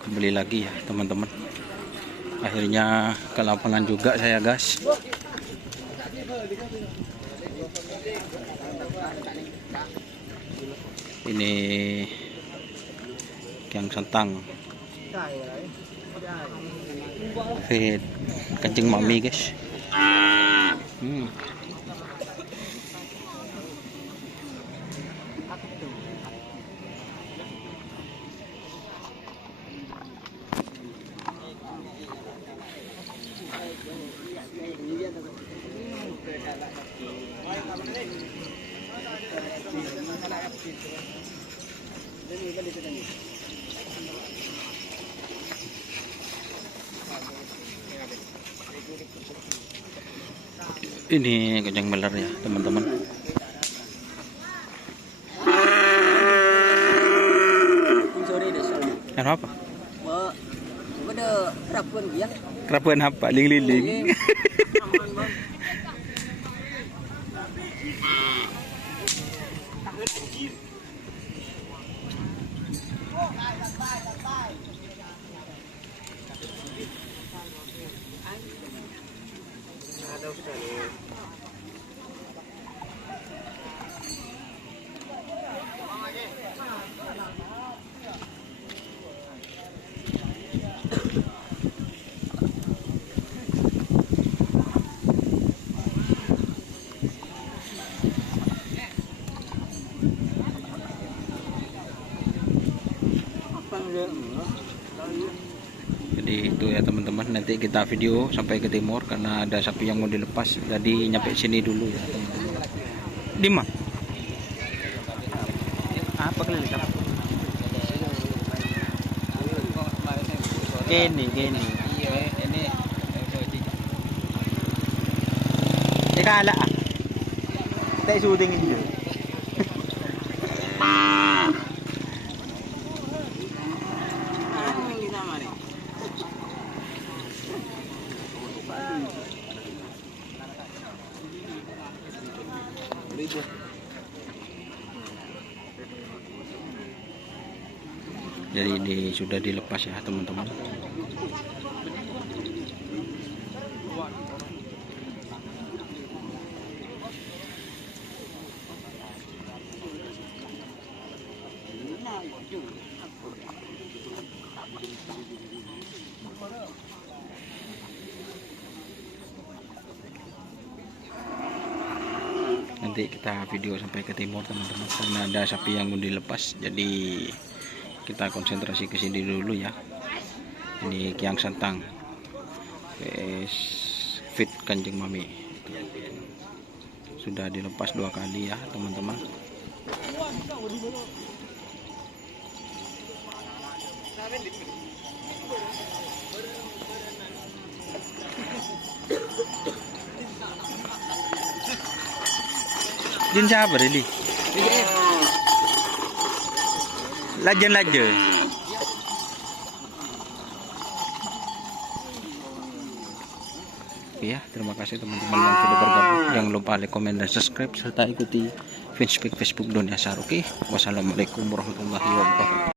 Kembali lagi ya teman-teman. Akhirnya ke lapangan juga saya guys. Ini Kiang Santang feed kencing mami guys. Ini kencing meler ya teman-teman. Apa? Rapuan apa? Ling-ling. Jadi itu ya teman-teman, nanti kita video sampai ke timur karena ada sapi yang mau dilepas. Jadi nyampe sini dulu ya teman-teman. Dima apa kali gini ini kala tayo shooting ini. Jadi ini sudah dilepas ya teman-teman. Nanti kita video sampai ke timur teman-teman karena ada sapi yang mau dilepas. Jadi kita konsentrasi ke sini dulu ya. Ini Kiang Santang fit kencing mami sudah dilepas 2 kali ya teman-teman. Din sabar ini. Lajen. Oke ya, terima kasih teman-teman yang sudah bergabung. Jangan lupa like, komen, dan subscribe serta ikuti Facebook Dunia Sar. Oke, wassalamualaikum warahmatullahi wabarakatuh.